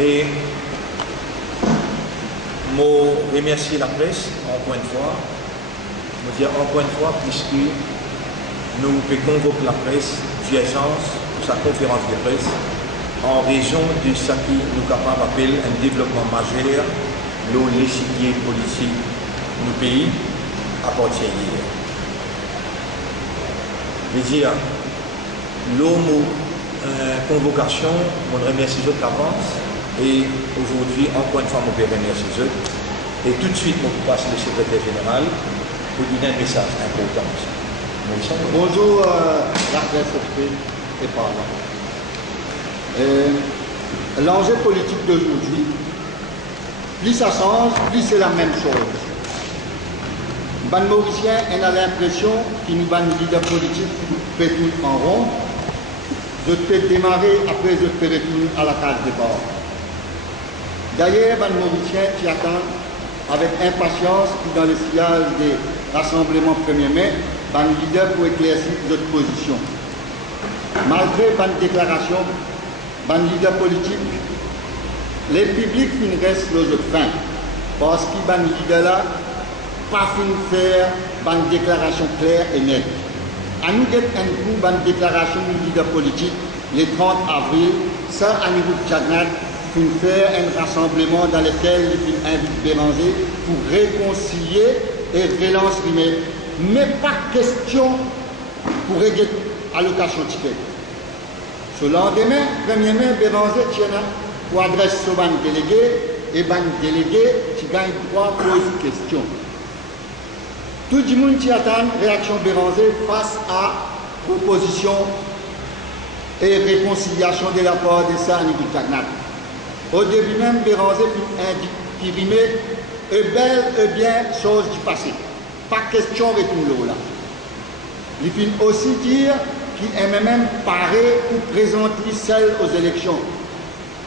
Et je remercie la presse encore une fois. Je dire encore une fois, puisque nous pouvons convoquer la presse d'urgence pour sa conférence de presse en raison de ce qui nous capable d'appeler un développement majeur, l'échiquier politique du pays appartient hier. Je veux dire, l'homme convocation, je remercie les autres d'avance et aujourd'hui, encore une fois, je remercie les autres. Et tout de suite, je passe le secrétaire général pour donner un message important. Bonjour, la presse et parlant. L'enjeu politique d'aujourd'hui, plus ça change, plus c'est la même chose. Les Mauriciens ont l'impression qu'ils nous ban leader politique fait tout en rond. Je peux démarrer après je peux retourner à la case de bord. D'ailleurs, les Mauriciens qui attendent avec impatience que dans le sillage des rassemblements 1er mai, les leaders pour éclaircir notre position. Malgré les déclarations, les leaders politiques, les publics restent aux autres fins. Parce que les leaders là, pas fin faire une déclaration claire et nette. À nous d'être un coup, une déclaration du leader politique, le 30 avril, ça à niveau de Tchagnat, pour faire un rassemblement dans lequel il invite Béranger pour réconcilier et relancer l'email. Mais pas question pour régler allocation ticket. Ce lendemain, 1er mai, Béranger tient pour adresse au ban délégué et ban délégué qui gagne droit pose question. Tout le monde qui attend réaction Béranger face à proposition et réconciliation de la part de ça à niveau de Tchagnat. Au début même, Béranger qui rimait est bel et bien chose du passé. Pas question de retour là. Il faut aussi dire qu'il aime même parer ou présenter celle aux élections.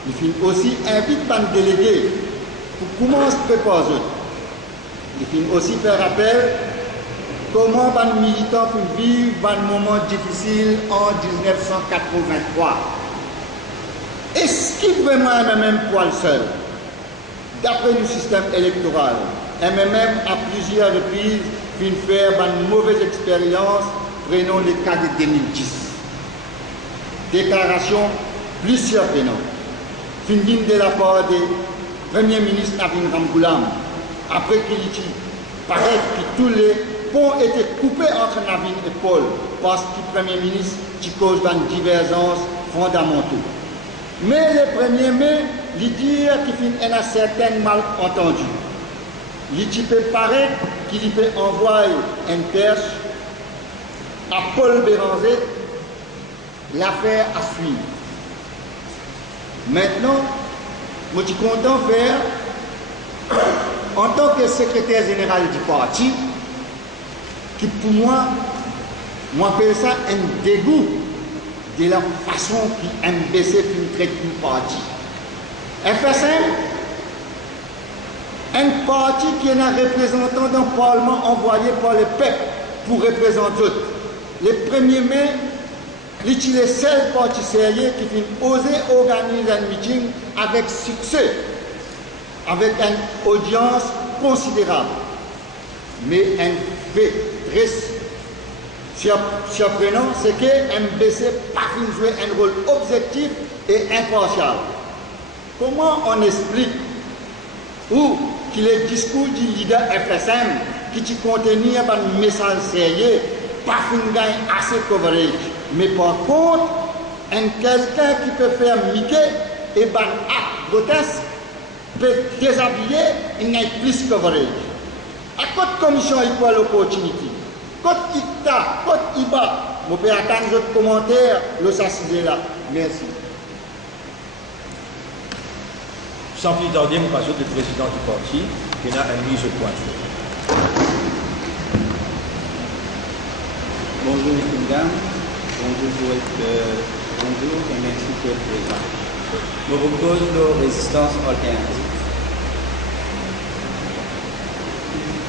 Il faut aussi inviter un délégué pour comment se préparer. Il faut aussi faire appel comment les militants vivent un moment difficile en 1983. Est-ce qu'il vraiment MMM poil seul? D'après le système électoral, MMM à plusieurs reprises vient faire une mauvaise expérience, prenons le cas de 2010. Déclaration plus surprenante. Fin de la part du Premier ministre Navin Ramgoulam, après qu'il paraît que tous les ponts étaient coupés entre Navin et Paul, parce que le Premier ministre qui cause une divergence fondamentale. Mais le 1er mai, il dit qu'il y a certains malentendus. Il peut paraître qu'il peut envoyer un perche à Paul Béranger, l'affaire à suivre. Maintenant, je suis content de faire, en tant que secrétaire général du parti, qui pour moi, m'appelle ça un dégoût de la façon qui MBC traite une parti. FSM, un parti qui est un représentant d'un parlement envoyé par le peuple pour représenter eux. Le 1er mai, il est le seul parti sérieux qui a osé organiser un meeting avec succès, avec une audience considérable. Mais un fait très surprenant, c'est que MBC n'a pas joué un rôle objectif et impartial. Comment on explique ou que le discours du leader FSM qui contenait un message sérieux pas gagné assez coverage, mais par contre, quelqu'un qui peut faire Mickey et un acte grotesque peut déshabiller, il n'y a plus coverage. À côté commission equal opportunity, côté ICTA, côté IBA, je peux attendre votre commentaire, le s'assiser là. Merci. Sans plus tarder, je passe au président du parti qui a une mise au point. Bonjour mesdames, bonjour et merci pour être présent. Je propose la résistance alternative.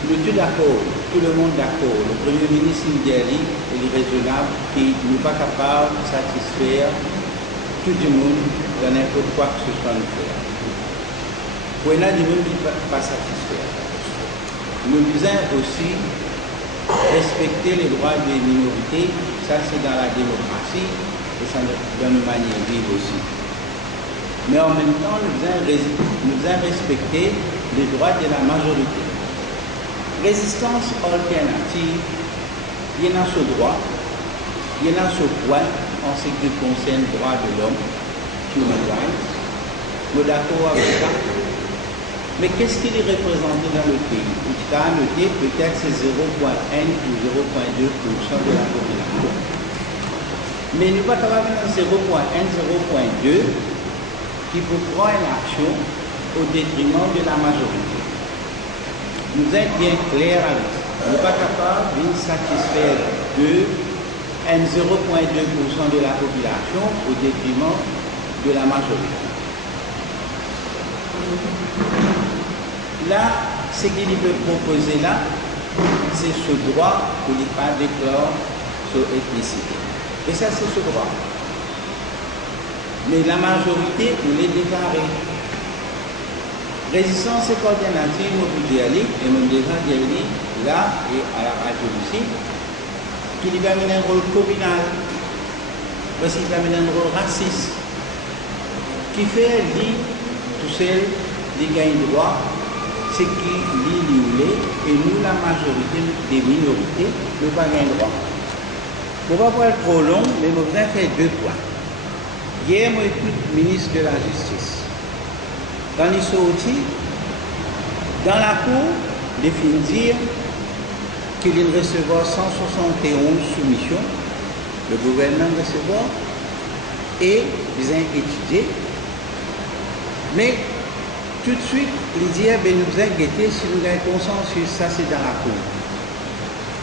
Nous sommes d'accord, tout le monde d'accord, le Premier ministre Ndéli est raisonnable qui n'est pas capable de satisfaire tout le monde dans n'importe quoi que ce soit nous faire. Pour il y a des gens qui ne sont pas satisfaits. Nous devons aussi respecter les droits des minorités, ça c'est dans la démocratie et ça dans une manière de vivre aussi. Mais en même temps, nous devons respecter les droits de la majorité. Résistance alternative, il y en a ce droit, il y en a ce point en ce qui concerne les droits de l'homme, human rights, nous sommes d'accord avec ça. Mais qu'est-ce qu'il est représenté dans le pays? Il a noté peut-être c'est 0,1 ou 0,2% de la population. Mais nous ne pouvons pas avoir 0,1, 0,2 qui peut prendre une action au détriment de la majorité. Nous êtes bien clairs avec ça. Nous ne sommes pas capables de satisfaire de 0,2% de la population au détriment de la majorité. Là, ce qu'il peut proposer là, c'est ce droit que l'État déclare sur ethnicité. Et ça, c'est ce droit. Mais la majorité, nous les déclarons. Résistance alternative, nous pouvons dire, et nous devons dire là, et à la radio aussi, qu'il va mener un rôle communal, parce qu'il va mener un rôle raciste, qui fait, lui, tout seul, des gains de droit, c'est qui lit et nous, la majorité des minorités, nous pas gain droit. Pour ne pas être trop long, mais nous allons faire 2 points. Hier, moi, écoute le ministre de la Justice. Quand il sortit, dans la cour, il finit dire qu'il vient recevoir 171 soumissions, le gouvernement recevoir, et ils ont étudié. Mais tout de suite, il dit, ben, nous allons guetter si nous avons un consensus, ça c'est dans la cour.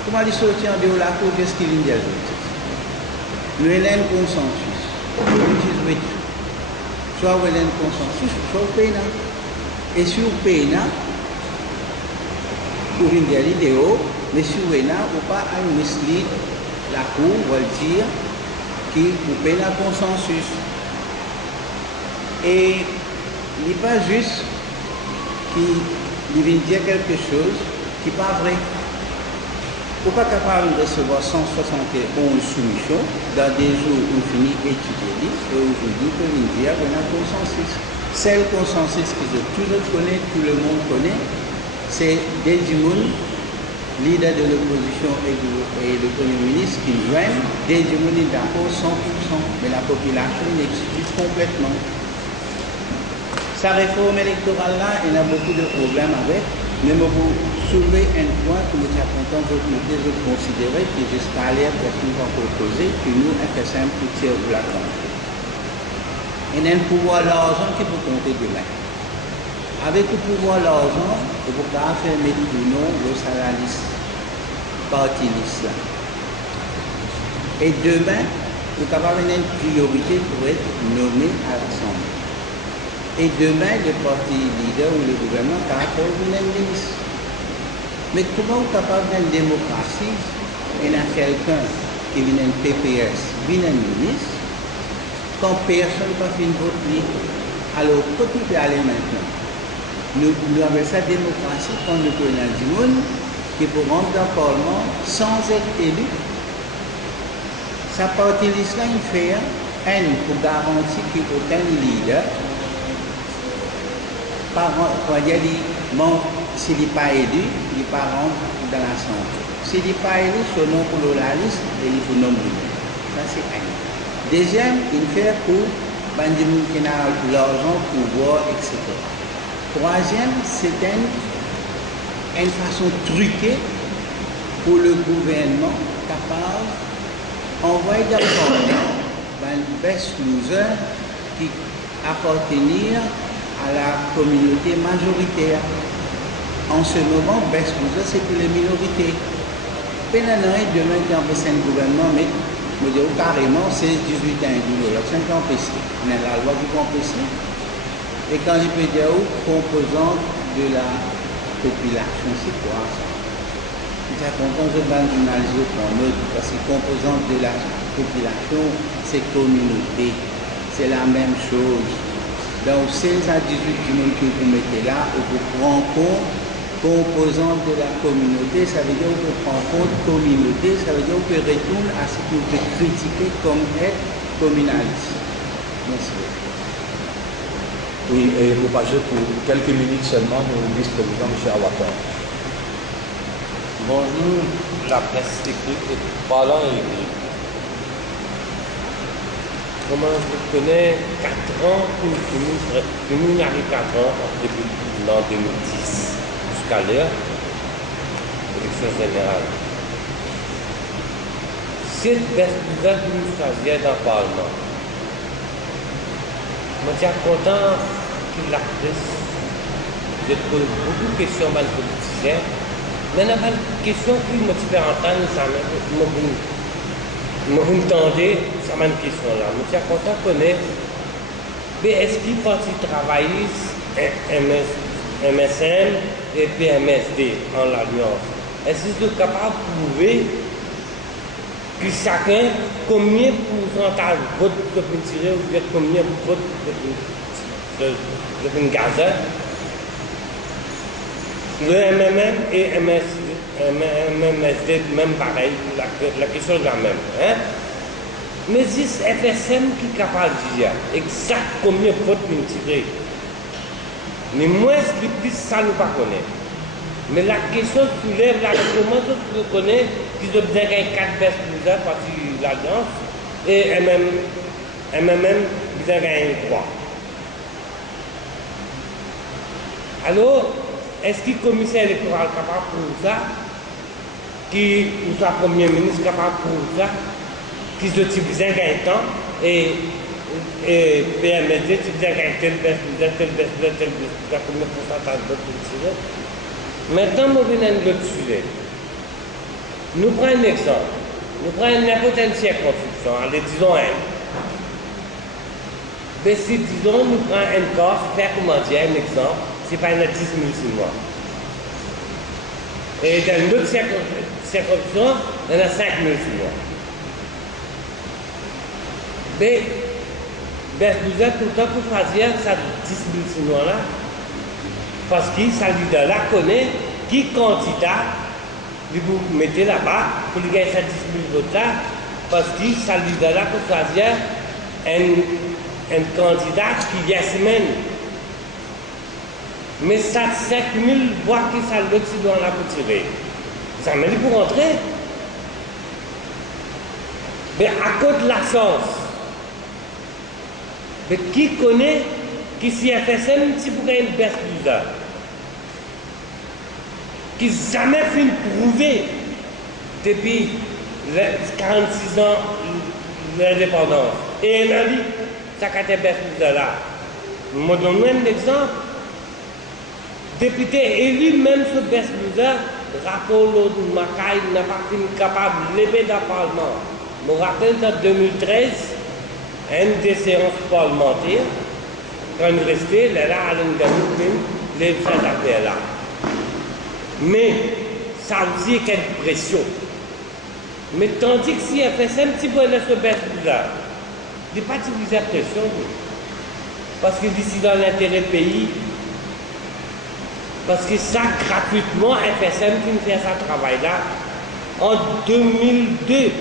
Comment il sortit en dehors de la cour, qu'est-ce qu'il vient dire? Nous avons un consensus. Soit vous avez un consensus, soit vous payez. Et si vous payez, vous venez dire l'idéo, mais si vous payez, vous ne pas mislead la cour, vous dire que vous payez un consensus. Et il n'est pas juste qu'il vient dire quelque chose qui n'est pas vrai. Vous n'êtes pas capable de recevoir 171 soumissions dans des jours où vous finissez d'étudier et aujourd'hui vous venez dire qu'il y a un consensus. C'est le consensus que tout le monde connaît, tout le monde connaît, c'est Dejimoun, leader de l'opposition et le Premier ministre qui joignent. Dejimoun est d'accord 100%, mais la population l'exclut complètement. Sa réforme électorale-là, il y a beaucoup de problèmes avec, mais je vous soulever un point que nous sommes contents de considérer, que jusqu'à l'air que nous avons proposé, que nous, un peu simple, pour tirer la compte. Il y a un pouvoir l'argent qui peut compter demain. Avec le pouvoir l'argent, vous pouvez faire mettre du nom sur la liste, parti liste. Et demain, vous pouvez avoir une priorité pour être nommé à l'Assemblée. Et demain, le parti leader ou le gouvernement va faire une ministre. Mais comment vous êtes capable d'une démocratie et d'un quelqu'un qui vient d'un PPS, vient d'un ministre, quand personne ne peut faire une vote libre? Alors, quand il peut aller maintenant, nous avons sa démocratie quand nous connaissons du monde qui peut rentrer dans le Parlement sans être élu. Sa partie liste là, il fait un pour garantir qu'il n'y a aucun leader. Quand il dit, bon, s'il n'est pas élu, il n'est pas rentré dans l'Assemblée. S'il n'est pas élu, son nom pour la liste, il faut nommer. Ça, c'est un. Deuxième, il fait pour Bandimoun qui a l'argent, pouvoir, etc. Troisième, c'est une façon truquée pour le gouvernement capable d'envoyer des Parlement un best loser qui appartenir à la communauté majoritaire. En ce moment, best loser, c'est pour les minorités. Pénalement, demain, il y a un gouvernement, mais je dis carrément, c'est 18 ans, il y a 5 ans PC. On a la loi du PC. Et quand il peut dire composante de la population, c'est quoi ça? C'est content de banaliser en mode, parce que composante de la population, c'est communauté. c'est la même chose. Donc 16 à 18 dimanches que vous mettez là, vous prenez en compte composante de la communauté, ça veut dire que vous prenez en compte communauté, ça veut dire que vous retourne à ce que vous pouvez critiquer comme être communaliste. Merci. Oui, et vous passez pour quelques minutes seulement au vice-président M. Awatar. Bonjour, la presse écrite et parlant et écrite. Comment je connais 4 ans, nous arrive 4 ans depuis l'an 2010 jusqu'à l'heure, élection générale. Cette baisse ouverte nous choisir dans le Parlement. Je suis content que la presse, je pose beaucoup de questions mal politiciennes, mais il y a pas de questions qui me fait entendre, vous entendez, ça m'a une question là. Je suis content de connaître, mais est-ce qu'il faut travailler MSM et PMSD en l'alliance? Est-ce qu'ils sont capables de prouver que chacun, combien de pourcentage de vote peut tirer ou bien combien de vote de Gaza? Le MMM et MMSD, même pareil, la question est la même. Hein? Mais c'est FSM qui est capable de dire exact combien de votes peut tirer. Mais moins que plus ça nous pas connaît. Mais la question soulève la comment on connaît qu'ils ont besoin de 4 baisses plus parce que l'alliance et MMM besoin de 3. Alors, est-ce que le commissaire électoral est capable de ça? Qui ou sa premier ministre est capable de ça? Qui se dit besoin de temps et PMSD, tu dis qu'il y a tel baisse, combien de pourcentage de tirer? Maintenant, nous venons de l'autre sujet. Nous prenons un exemple. Nous prenons n'importe quelle circonscription, allez, disons un. Mais si, disons, nous prenons un cas, faire comment dire, un exemple, c'est pas 10 000 Chinois. Et dans une autre circonscription, il y en a 5 000 Chinois. Mais, vous êtes tout le temps pour choisir ces 10 000 Chinois là, parce que ça lui donne là connaît qui candidat vous mettez là-bas pour lui gagner ces 10 000 votes là, parce que ça lui donne là pour choisir un candidat qui vient semaine. Mais ça 5 000 voix qui ça l'autre si doit là pour tirer. Ça m'a dit pour rentrer. Mais à cause de la chance, mais qui connaît qui s'y a fait ça, si vous avez une baisse plus là, qui jamais fait prouver depuis 46 ans l'indépendance. Et il a dit, ça a été baisse plus là. Je vous donne un exemple. Député élu, même ce baisse plus là, rapport l'autre Macaille n'a pas été capable de lever dans le Parlement. Je me rappelle en 2013, une des séances parlementaires, quand il restait, là, à l'Unganou, les affaires là. Mais ça aussi quelle pression. Mais tandis que si elle fait un petit peu de ce baisse là, il n'est pas utilisé pression. Parce que d'ici dans l'intérêt du pays, parce que ça, gratuitement, FSM qui fait ce travail-là, en 2002,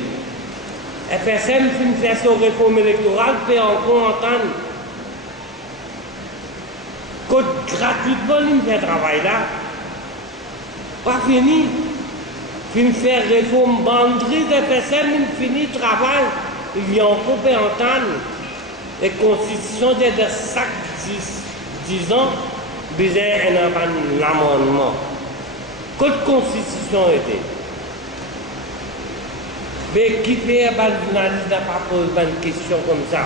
FSM qui fait son réforme électorale, peut encore entendre que gratuitement, il fait ce travail-là. Pas fini. Fin faire réforme banderie de FSM, il finit le travail. Il y a encore peut entendre. Les constitutions de chaque 10 ans, besoin d'un amendement. Quelle constitution était? Mais qui fait un journaliste n'a pas posé une question comme ça?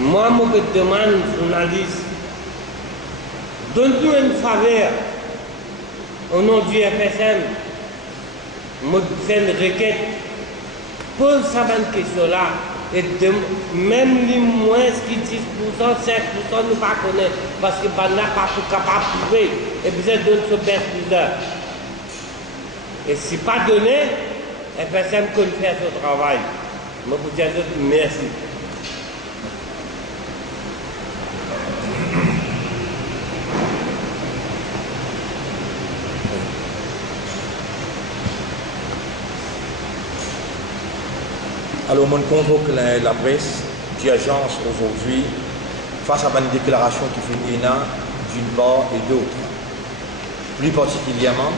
Moi, je me demande, journaliste, donne-nous une faveur au nom du FSM. Je fais une requête. Pose ça une question là. Et même les moins qui 10%, 5%, nous ne pas connaître. Parce que nous n'a pas capable de prouver. Et besoin de ce baisse plus. Et si pas donné, FSM peut faire ce travail. Je vous dis merci. Alors, on convoque la presse d'urgence aujourd'hui face à une déclaration qui fait ENA d'une part et d'autre. Plus particulièrement,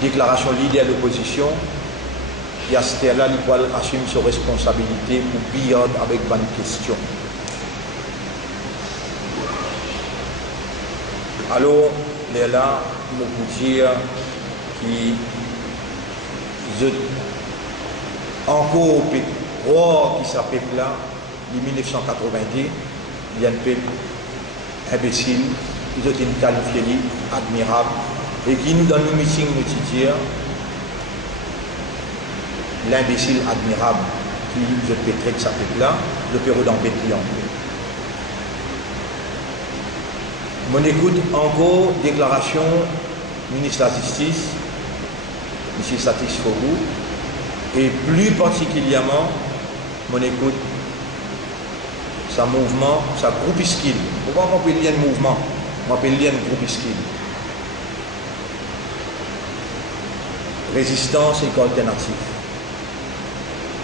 déclaration leader de l'opposition, qui a ce là, il assume ses responsabilités pour pire avec bonne question. Alors, là, je peux dire qui encore roi qui s'appelle là, en 1990, il y a un peuple imbécile, ils ont une qualifié admirable, et qui nous donne une meeting nous dire l'imbécile admirable qui je peux traiter de sa peuple là, le pérou d'embêter en peu. On écoute encore déclaration ministre de la Justice, M. Satis Fogou, et plus particulièrement, on écoute sa mouvement, sa groupuscule. Pourquoi on peut lier un mouvement? On peut lier un groupuscule. Résistance et alternative.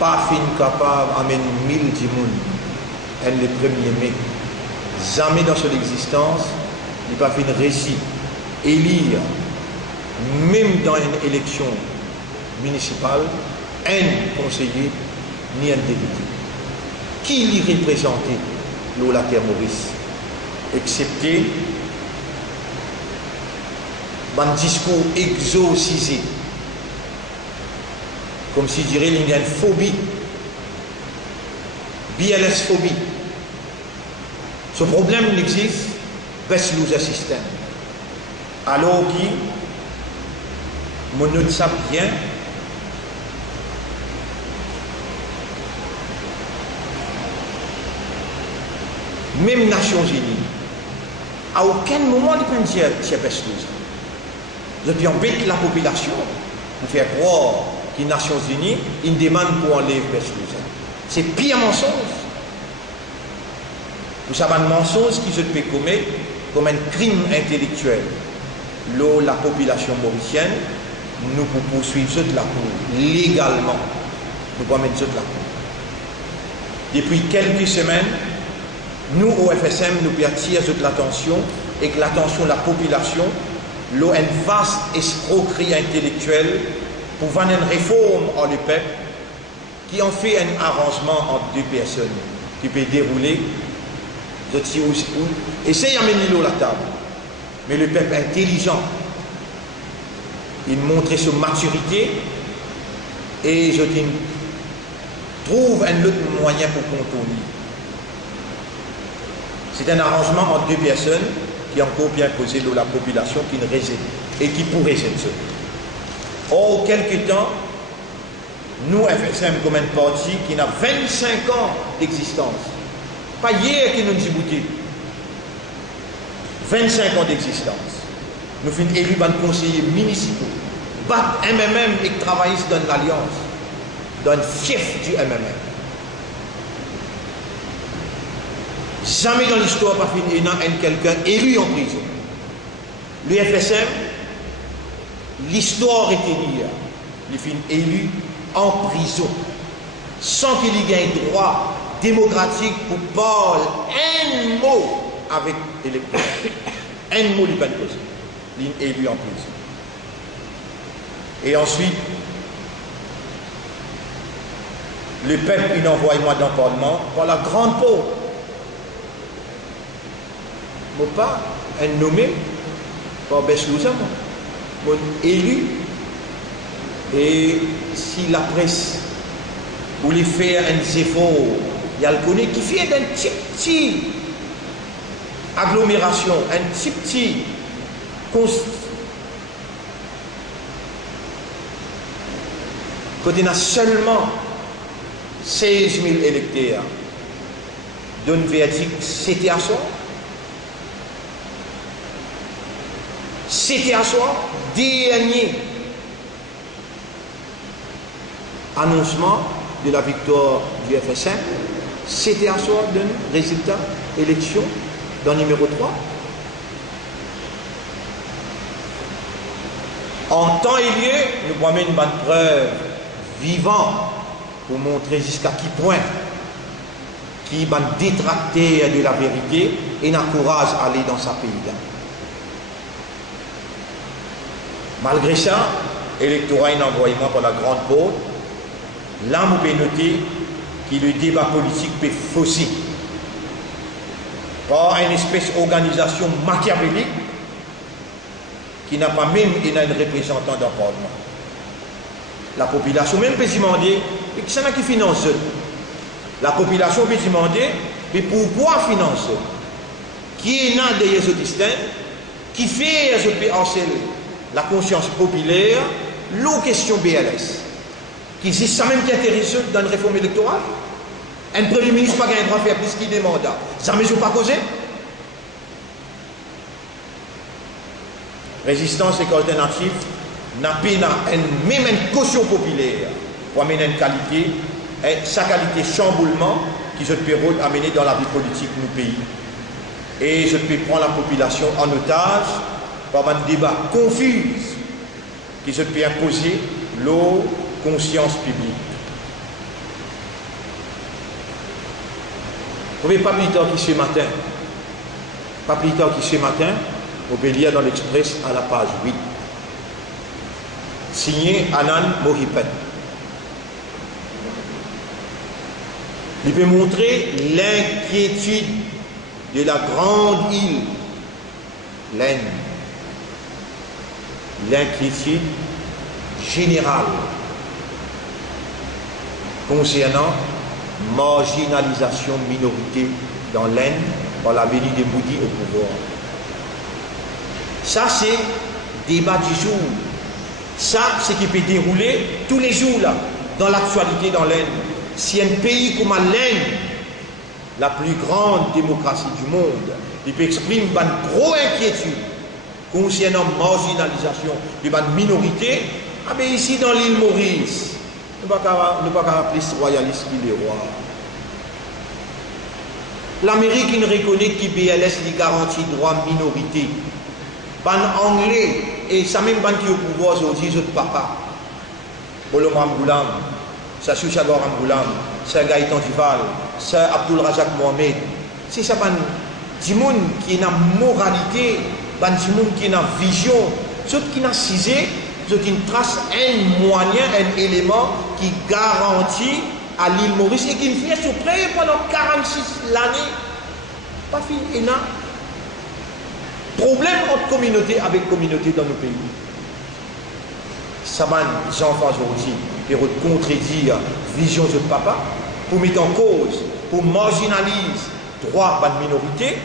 Pas fin capable d'amener 1000 dimoun en le 1er mai. Jamais dans son existence, il n'y a pas fait un récit. Élire, même dans une élection municipale, un conseiller ni un député. Qui l'y représentait la terre Maurice, excepté un discours exorcisé, comme si dirait il y a une phobie, BLS-phobie. Ce problème n'existe, baisse nous système. Alors qui, mon ne sait bien, même Nations Unies, à aucun moment ils peuvent dire c'est baisse nous. Ils embêtent la population pour faire croire que les Nations Unies ils demandent pour enlever baisse nous. C'est pire mensonge. Vous savez un mensonge qui se peut commettre comme un crime intellectuel. Là, la population mauricienne, nous pouvons poursuivre ceux de la cour légalement. Nous pouvons mettre ceux de la cour. Depuis quelques semaines, nous, au FSM, nous attirons toute l'attention et que l'attention de la population, l'eau une vaste escroquerie intellectuelle pour vendre une réforme en le peuple qui en fait un arrangement entre deux personnes qui peut dérouler. Essayez d'amener l'eau à la table. Mais le peuple intelligent, il montre sa maturité et je trouve un autre moyen pour contourner. C'est un arrangement entre deux personnes qui ont encore bien posé l'eau à la population qui ne réside et qui pourrait réside. Or, quelque temps, nous, FSM, comme un parti qui a 25 ans d'existence, pas hier qui nous débouté, 25 ans d'existence, nous finissons élus par conseillers municipaux, battre MMM et travailler dans l'alliance, dans le fief du MMM. Jamais dans l'histoire, pas fini, il y a quelqu'un élu en prison. Le FSM, l'histoire était liée. Il finit élu en prison, sans qu'il y ait un droit démocratique pour parler un mot avec l'électeur. Un mot, il n'est pas posé. Il est élu en prison. Et ensuite, le peuple, il envoie moi dans le Parlement par la grande porte. Moi pas un nommé par Beslouza, mon élu. Et si la presse voulait faire un effort, il y a le connaît qui fait d'un petit agglomération, un petit quand il y a seulement 16 000 électeurs, donne verdict, c'était à soi. C'était à soi, dernier. annoncement de la victoire du FSM, c'était un soir d'un résultat élection dans le numéro 3. En temps et lieu, nous prenons une bonne preuve vivante pour montrer jusqu'à qui point qui va détracter de la vérité et n'encourage à aller dans sa pays. Malgré ça, l'électorat est envoyé par la grande porte. Là, vous pouvez noter que le débat politique peut fausser par une espèce d'organisation machiavélique qui n'a pas même une représentant dans le Parlement. La population même peut se demander, et qui c'est qui finance? La population peut se demander, mais pourquoi finance? Qui est là derrière ce système? Qui fait ce harceler la conscience populaire? L'eau question BLS. Qui c'est ça même qui intéresse dans une réforme électorale? Un premier ministre n'a pas le droit de faire plus qu'il demande. Ça ne pas causé? Résistance et alternative n'a pas même une caution populaire pour amener une qualité, et sa qualité chamboulement qui se peut amener dans la vie politique de nos pays. Et je peux prendre la population en otage par un débat confus qui se peut imposer l'eau conscience publique. Vous ne pouvez pas plus tard que ce matin, vous pouvez lire dans l'Express à la page 8. Signé Anan Mohipet. Il peut montrer l'inquiétude de la grande île, l'Aisne. L'inquiétude générale concernant marginalisation minorité dans l'Aisne par la venue de Moudi au pouvoir. Ça, c'est débat du jour. Ça, c'est qui peut dérouler tous les jours là, dans l'actualité dans l'Aisne. Si un pays comme l'Aisne, la plus grande démocratie du monde, il peut exprimer une grosse inquiétude concernant marginalisation de la minorité, ah bien ici dans l'île Maurice, nous ne pouvons pas rappeler ce royaliste qui est roi. L'Amérique ne reconnaît que BLS les garantit droit minorité. Ban anglais, et ça même ban qui est au pouvoir aujourd'hui, je papa. Bolo Mamboulam, ça Souchagor Mamboulam, c'est Gaëtan Duval, c'est Abdul Razak Mohamed. C'est ça ban Dimoun qui a moralité, ban Dimoun qui a vision, ceux qui a cisé, ceux qui trace un moyen, un élément qui garantit à l'île Maurice et qui fait se près pendant 46 l'année. Pas fini, et là. Problème entre communauté avec communauté dans nos pays. Ça va, j'entends aujourd'hui, et contredire vision de papa, pour mettre en cause, pour marginaliser droit de la minorité.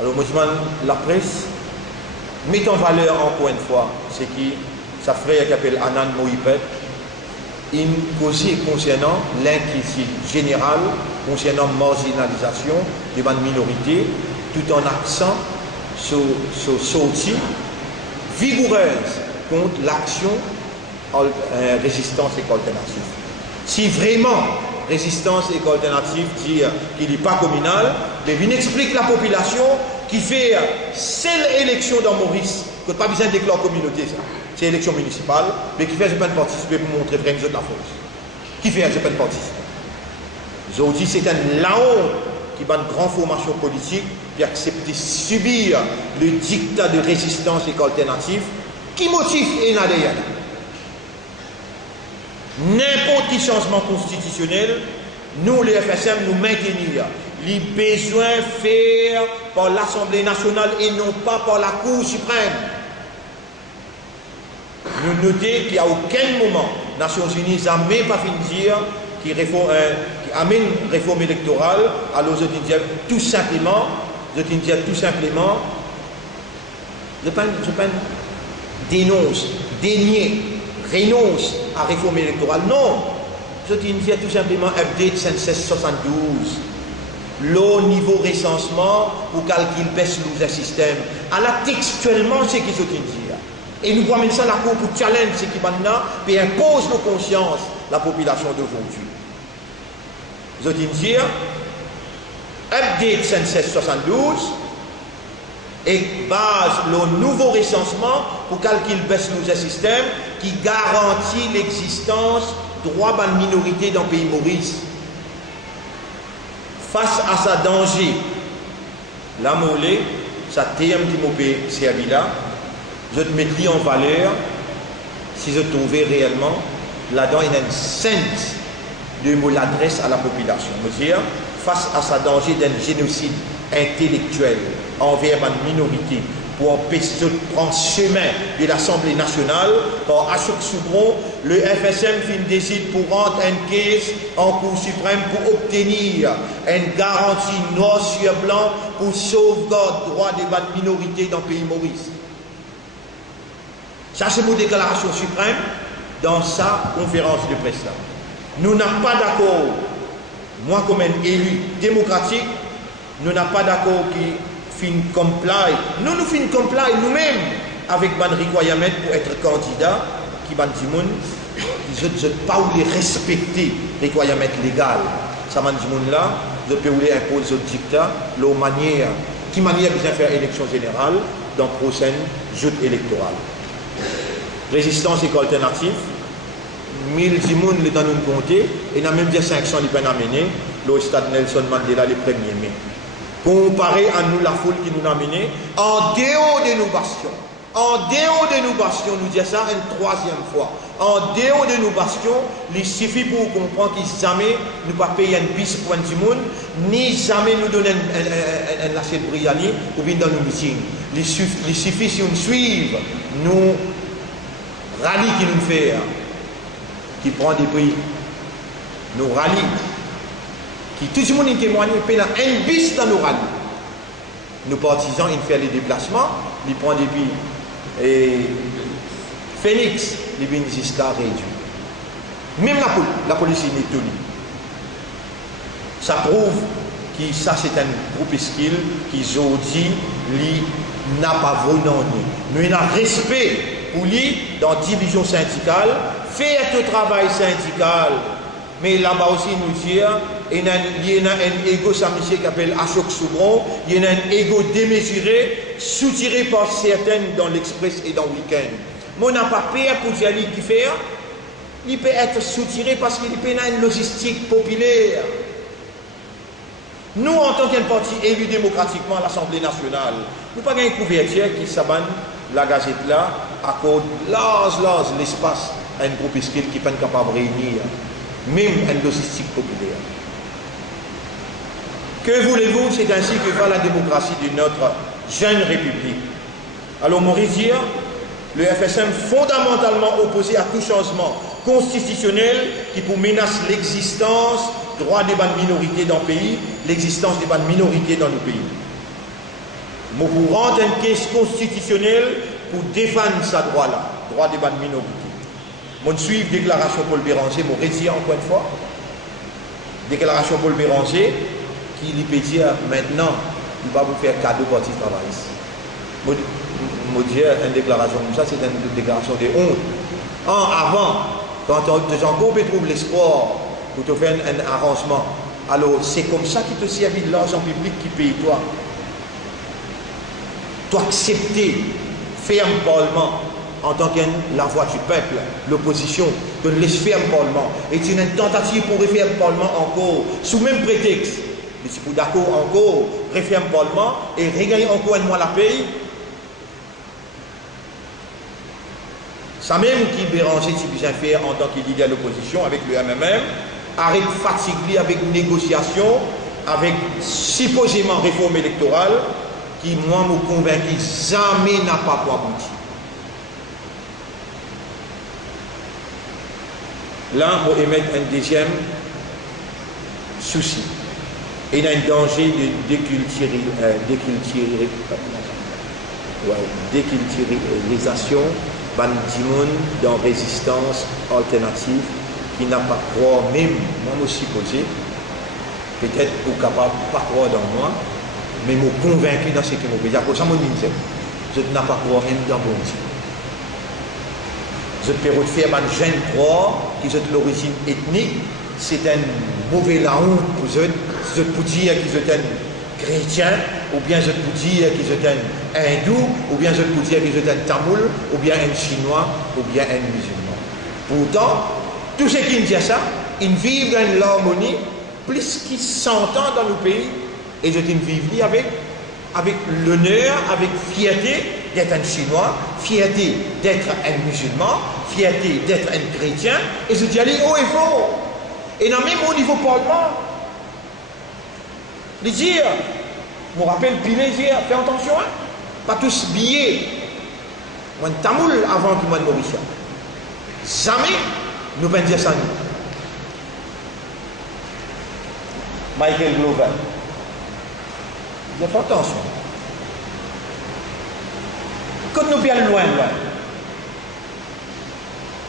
Alors, moi, je demande la presse, met en valeur encore une fois, c'est qui, sa frère qui appelle Anan Mohipet, une cause concernant l'inquiétude générale, concernant marginalisation de la minorité, tout en accent sur sortie vigoureuse contre l'action résistance et alternative. Si vraiment résistance et alternative dit qu'il n'est pas communal, mais il explique la population qui fait celle élection dans Maurice, que pas besoin de déclarer communauté, c'est élection municipale, mais qui fait je peux participer pour montrer vraiment de la force. Qui fait je peux participer. Aujourd'hui, c'est un laon qui va une grande formation politique qui accepte de subir le dictat de résistance et alternative qui motive et n'a rien. N'importe quel changement constitutionnel, nous, les FSM, nous maintenir les besoins faits par l'Assemblée nationale et non pas par la Cour suprême. Nous notons qu'il n'y a aucun moment, les Nations Unies n'a même pas fini de dire qui amène une réforme électorale. Alors je dis tout simplement, je dénonce, dénier, renonce à la réforme électorale. Non, je dis tout simplement update 1672. Le niveau recensement ou calcul baisse le système. Alors textuellement, c'est ce qu'il dit. Et nous voyons ça la cour pour challenge ce qui maintenant, puis impose nos consciences, la population d'aujourd'hui. Je veux dire, update 1672 et base le nouveau recensement pour calculer baisse nos systèmes qui garantit l'existence droit de la minorité dans le pays Maurice. Face à sa danger, la mollet, ça thème qui m'a servi là, je te mettrai en valeur si je trouvais réellement là-dedans il y a une sainte de l'adresse à la population. Je veux dire, face à sa danger d'un génocide intellectuel envers une minorité pour empêcher de prendre chemin de l'Assemblée nationale, par Ashok Soubron, le FSM décide pour rendre un case en Cour suprême pour obtenir une garantie noir sur blanc pour sauvegarder le droit des minorités dans le pays Maurice. Ça, c'est mon déclaration suprême dans sa conférence de presse. Nous n'avons pas d'accord, moi comme un élu démocratique, nous n'avons pas d'accord qui fin comply. Nous fin comply nous-mêmes avec ban requirement pour être candidat qui ban dimoun je ne pas les respecter requirement légal. Ça ban dimoun là, je peux les imposer au dictat, leur manière qui manière bien faire élection générale dans la prochaine joute électorale. Résistance et alternative, 1000 dimoun les dans nous compter et n'a même bien 500 les peines amener le stade Nelson Mandela le 1er mai. Comparé à nous, la foule qui nous a menés, en dehors de nos bastions, nous disons ça une troisième fois, en dehors de nos bastions, il suffit pour comprendre qu'ils jamais nous pas payer un bis pour un petit monde, ni jamais nous donner un lâcher de briani ou bien dans nos meetings. Il suffit si on suit nous rallies qui nous fait, qui prend des prix, nous rallies. Tout le monde témoigne, il y a un bis dans nos rallyes. Nos partisans, ils font les déplacements, ils prennent des billes. Et Phoenix, les billes jusqu'à réduit. Même la police est étonnée. Ça prouve que ça, c'est un groupe skill qui aujourd'hui n'a pas vraiment. Nous avons un respect pour lui dans la division syndicale, faire le travail syndical. Mais là-bas aussi, nous dire, il y a un ego samissé qui s'appelle Ashok Soubron, il y a un ego démesuré, soutiré par certaines dans l'Express et dans le week-end. Mais on n'a pas peur pour dire qu'il fait, il peut être soutiré parce qu'il peut avoir une logistique populaire. Nous, en tant qu'un parti élu démocratiquement à l'Assemblée nationale, nous n'avons pas une couverture qui s'abonne la gazette là, accorde large l'espace à un groupe skill qui n'est pas capable de réunir. Même une logistique populaire. Que voulez-vous, c'est ainsi que va la démocratie de notre jeune République. Alors, Maurice dire, le FSM fondamentalement opposé à tout changement constitutionnel qui pour menace l'existence, droit des minorités dans le pays, l'existence des minorités dans le pays. Mais pour rendre une caisse constitutionnelle pour défendre ce droit-là, droit des minorités. Mon suivre déclaration Paul Béranger, mon récit encore une fois. Déclaration Paul Béranger, qui lui peut dire maintenant, il va vous faire cadeau parti travailliste. Moi, dire une déclaration comme ça, c'est une déclaration de honte. Avant, quand tu encore trouves l'espoir pour te faire un arrangement, alors c'est comme ça qu'il te servit de l'argent public qui paye toi. Toi accepter, faire un parlement en tant que la voix du peuple, l'opposition, de laisser faire le Parlement. Et c'est une tentative pour refaire le Parlement encore, sous même prétexte. Mais c'est pour d'accord encore, refaire le Parlement et regagner encore un mois la paye. Ça même qui Béranger, si bien faire en tant que leader de l'opposition avec le MMM, arrête fatigué avec négociation, avec supposément réforme électorale, qui moi me convaincu jamais n'a pas pour aboutir. Là, on va émettre un deuxième souci. Il y a un danger de déculturalisation dans résistance alternative qui n'a pas croire, même moi aussi posé, peut-être ou capable pas croire dans moi, mais me convaincu dans ce que je veux dire. Pour ça, je n'ai pas croire même dans bon Dieu. Je peux faire un jeune croix qui est de l'origine ethnique, c'est un mauvais laon pour eux. Je peux dire qu'ils sont un chrétien, ou bien je peux dire qu'ils sont un hindou, ou bien je peux dire qu'ils sont un tamoul, ou bien un chinois, ou bien un musulman. Pourtant, tous ceux qui disent ça, ils vivent dans l'harmonie, plus qu'ils s'entendent dans le pays, et ils vivent avec l'honneur, avec fierté d'être un chinois, fierté d'être un musulman, fierté d'être un chrétien, et je dis aller haut et fort. Et même au niveau parlement, les dire, je me rappelle Pilé dire, fais attention, hein, pas tous billets. Moi, tamoul avant que moi de Mauricia. Jamais nous ne dire ça nous. Michael Glover. Faites attention. Quand nous bien loin,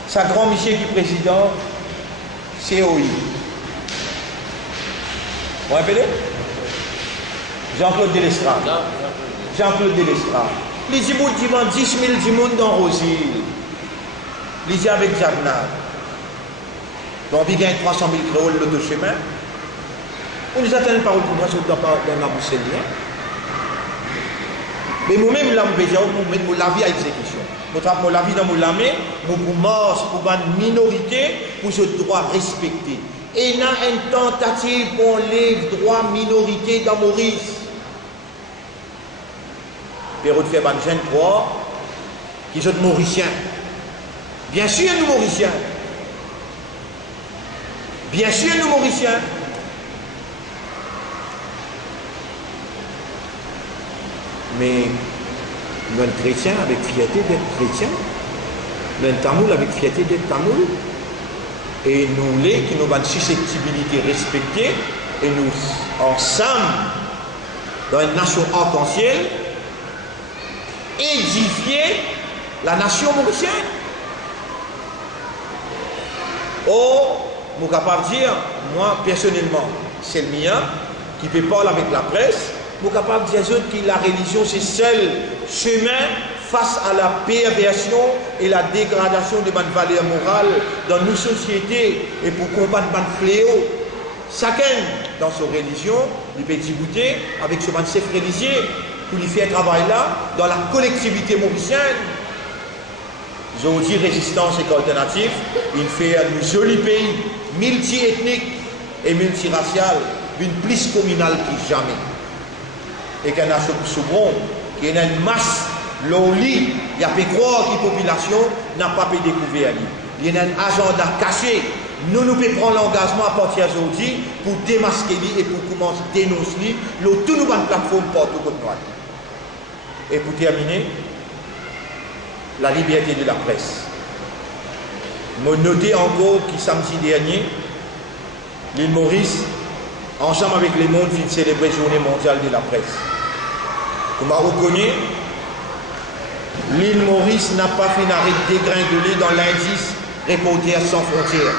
sa grand monsieur qui est président, COI. Vous vous rappelez? Jean-Claude Delestrade. Jean-Claude Delestrade. Les Djibouti qui vendent 10 000 Djibouti dans Rosil. Les Djibouti avec Jagna. Donc il gagne 300 000 créoles l'autochemin. On nous attend une parole pour moi, surtout dans la bouche. Mais moi-même, là, je vais la vie à exécution. Je la vie dans mon lamé, pour mort, pour une minorité, pour ce droit respecté. Et il y a une tentative pour les droits minorité dans Maurice. Période fait une jeune croix, qui sont mauriciens. Bien sûr, nous mauriciens. Bien sûr, nous mauriciens. Mais nous, chrétiens, avec fierté d'être chrétiens, nous, tamoul, avec fierté d'être tamoul, et nous, les qui nous ont une susceptibilité respectée, et nous, ensemble, dans une nation arc-en-ciel, édifier la nation mauricienne. Oh, je suis capable de dire, moi, personnellement, c'est le mien, qui peut parler avec la presse, je suis capable de dire que la religion, c'est seul chemin face à la perversion et la dégradation de notre valeur morale dans nos sociétés et pour combattre notre fléau. Chacun, dans sa religion, il peut goûter avec ce chef religieux pour lui faire travail là dans la collectivité mauricienne. Je vous dis résistance et alternative, il fait un joli pays, multi-ethnique et multiracial, une plus communale que jamais. Et qu'il y a souvent, qu'il y a une masse, l'oli, il y a fait croire que la population n'a pas pu découvrir. Il y a un agenda caché. Nous pouvons prendre l'engagement à partir d'aujourd'hui pour démasquer et pour commencer à dénoncer tout nous une plateforme partout comme nous. Et pour terminer, la liberté de la presse. Je note encore que samedi dernier, l'île Maurice, ensemble avec les mondes, vient célébrer la journée mondiale de la presse. Comme on reconnaît, l'île Maurice n'a pas fait d'arrêt de dégringoler dans l'indice Reporters sans frontières.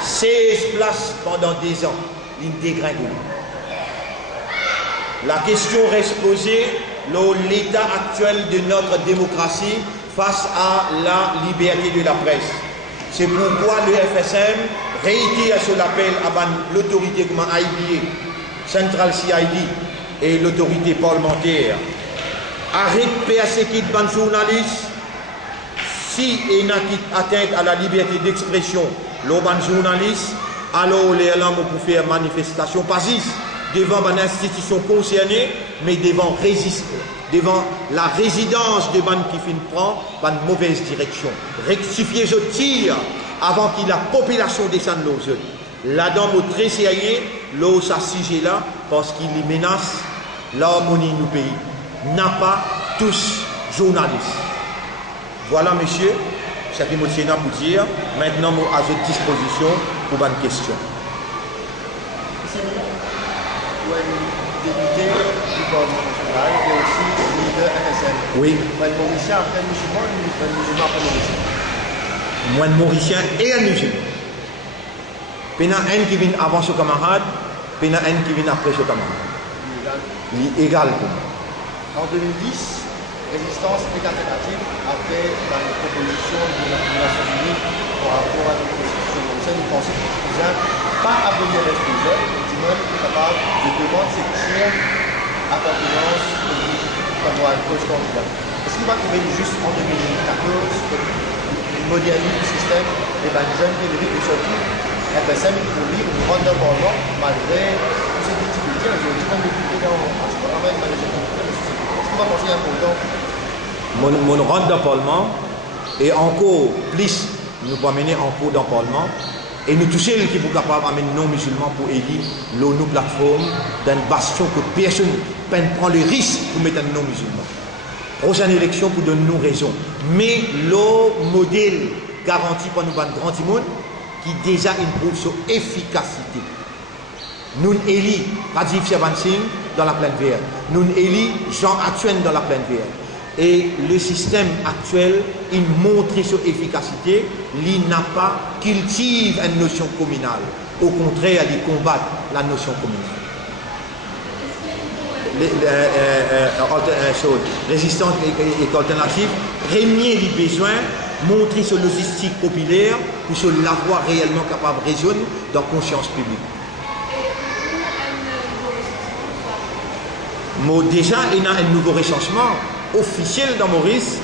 16 places pendant 10 ans, l'île dégringole. La question reste posée, l'état actuel de notre démocratie face à la liberté de la presse. C'est pourquoi le FSM réitère son appel à l'autorité comme IBA, Central CID et l'autorité parlementaire. Arrête de persécuter les journalistes si il y a atteinte à la liberté d'expression. Les journalistes, alors les langues pour faire manifestation, pas devant une institution concernée, mais devant la résidence de ban qui prend une mauvaise direction. Rectifier ce tir avant que la population descende l'eau. Là-dedans, au très sérieux, l'eau s'assiger là parce qu'il menace l'harmonie du pays. N'a pas tous journalistes. Voilà, monsieur, ce que je tiens pour dire. Maintenant, je suis à votre disposition pour une question. Député du Parlement national et aussi leader FSM. Oui. Moi, le Mauricien après le musulman, le musulman après le Mauricien. Moi, le Mauricien et un musulman. Il y en a un qui vient avant ce camarade, puis il y en a un qui vient après ce camarade. Il est égal pour moi. En 2010, résistance et alternative après la proposition de la Nations Unies par rapport à notre constitution. Donc ça, nous pensons que c'est pas abolir les FPZ, mais du moins être capable de demander cette tiers appartenance comme un poste candidat. Est-ce qu'il va trouver juste en 2014 moderniser le système et les jeunes élevés et surtout FSM pour lui nous rendre d'abord malgré toutes ces difficultés, ils ont dit même député dans le Parlement de manager est-ce qu'on va penser important mon rang de Parlement et encore plus nous va mener en cours dans le Parlement et nous toucher l'équipe pour capable d'amener non musulmans pour élire nos plateformes dans une bastion que personne ne prend le risque pour mettre un non musulman. Prochaine élection pour donner nous raison. Mais le modèle garanti par nous grand monde qui déjà improuve sur efficacité. Nous élit Radif Siavansing dans la plaine verte. Nous élit Jean Atuen dans la plaine verte. Et le système actuel, il montre sur efficacité, il n'a pas cultive une notion communale. Au contraire, il combat la notion communale. Résistance et alternative, réunir les besoins, montrer sur logistique populaire, pour se l'avoir réellement capable de résoudre dans la conscience publique. Mais déjà, il y a un nouveau recensement officiel dans Maurice.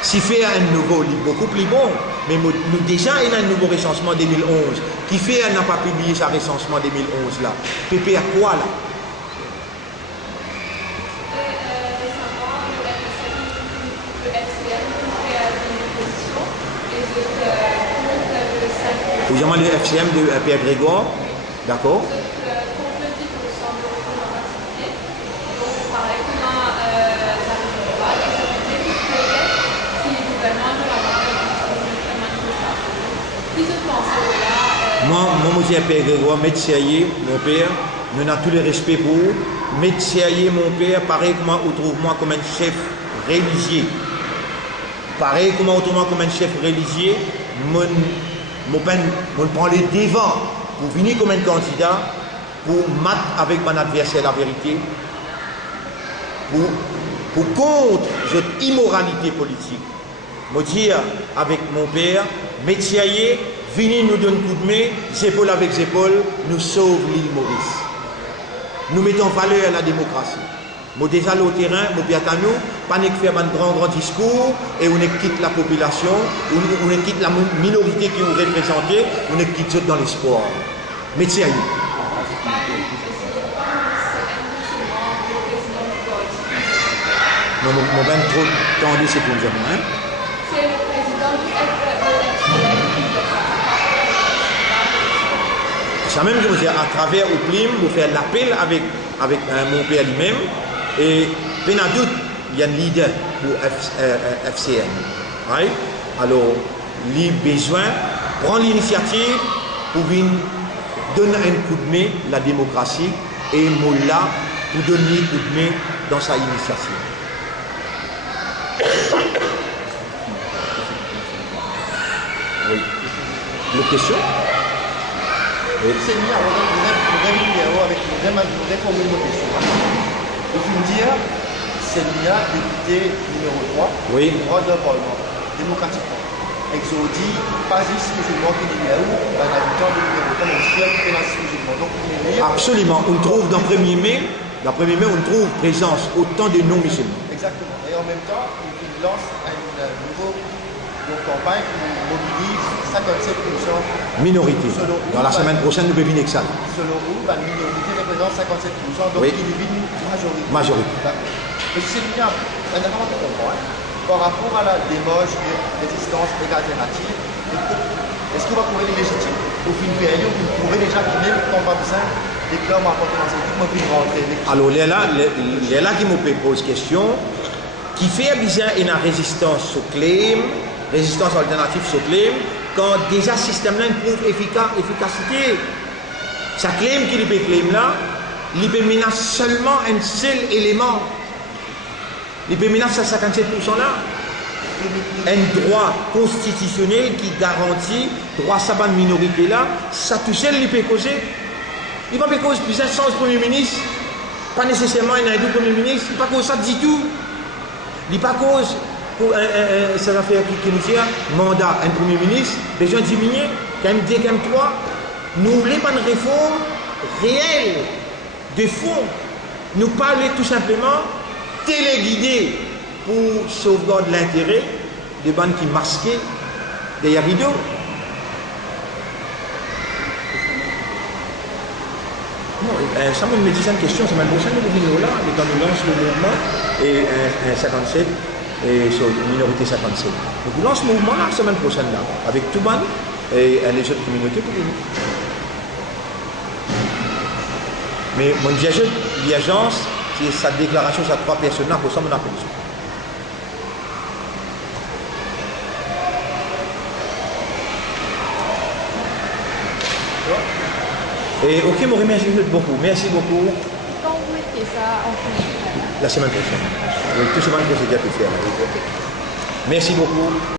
Si fait un nouveau, beaucoup plus bon, mais nous déjà il y a un nouveau recensement 2011 qui fait n'a pas publié sa recensement 2011 là. PP à quoi là? Vous avez le FCM de Pierre Grégoire, d'accord? Moi, je Pierre Grégoire, médecin, mon père, nous avons tous les respects pour vous. Médecin, mon père, pareil que moi, trouve-moi comme un chef religieux. Pareil que moi, trouve-moi comme un chef religieux, je prends les devants pour venir comme un candidat, pour match avec mon adversaire la vérité, pour contre cette immoralité politique. Je dis avec mon père, médecin, venez nous donner un coup de main, épaule avec épaule, nous sauve l'île Maurice. Nous mettons valeur à la démocratie. Nous déjà au terrain, nous bien à nous, pas faire un grand discours et on quitte la population, on quitte la minorité qui vous représentez, on quitte dans l'espoir. Mais c'est à nous. Non, mon ben trop tendu, c'est pour nous. Hein? C'est le président du ça même, je veux dire, à travers au PLIM, vous faire l'appel avec mon père lui-même. Et, bien à doute, il y a un leader pour FCM. Right? Alors, il a besoin de prendre l'initiative pour venir donner un coup de main à la démocratie et Molla pour donner un coup de main dans sa initiative. Oui. Une question? C'est bien, on a une vidéo avec une formule de question. Il faut me dire, c'est Mia, député numéro 3, oui. Droit de Parlement, démocratiquement. Exodi, pas ici musulman qui est où, un habitant de numéro 3, mon chien qui est musulman. Donc, absolument, on trouve dans 1er mai, on trouve présence autant de non-musulmans. Exactement. Et en même temps, il lance un nouveau campagne qui mobilise 57%. Minorité. Dans la semaine prochaine, nous devons que ça. Selon vous, la minorité représente 57%, donc oui. il est une majorité. Mais c'est bien, un élément de comprendre, par rapport à la démoche de résistance et alternative, est-ce qu'on va trouver les légitimes au fin de période où vous trouvez déjà qu'il est le combat de 5 des clubs à appartenance à rentrer. Alors, il y a là qui me pose question, qui fait bien une résistance au claim, résistance alternative sur claim, quand déjà ce système-là prouve efficacité. Ça claim qu'il peut claim là, il peut menacer seulement un seul élément. Il peut menacer à 57% là. Un droit constitutionnel qui garantit droit à sa minorité là, ça tout seul il peut causer. Il ne va pas causer puissance sans Premier ministre, pas nécessairement un hindou Premier ministre, il ne va pas causer ça du tout. Il n'y a pas cause pour cette affaire qui nous dit mandat, un premier ministre, les gens diminuent, quand même 2, quand même 3. Nous voulons pas une réforme réelle, de fond. Nous parler tout simplement téléguidé pour sauvegarder l'intérêt des bandes qui masquent derrière rideau. Non, ça me dit une question, c'est ma prochaine vidéo là, quand nous lançons le mouvement et un 57 et sur une minorité 57. Donc nous lançons le mouvement la semaine prochaine là, avec tout le monde et les autres communautés pour nous. Mais mon diagène, l'agence, c'est sa déclaration, sa 3 personnes là, pour ça, mon appel. Et ok, je vous remercie beaucoup. Merci beaucoup. Quand vous mettez ça en fonction? La semaine prochaine. Oui, tout ce que j'ai déjà pu faire. Merci beaucoup.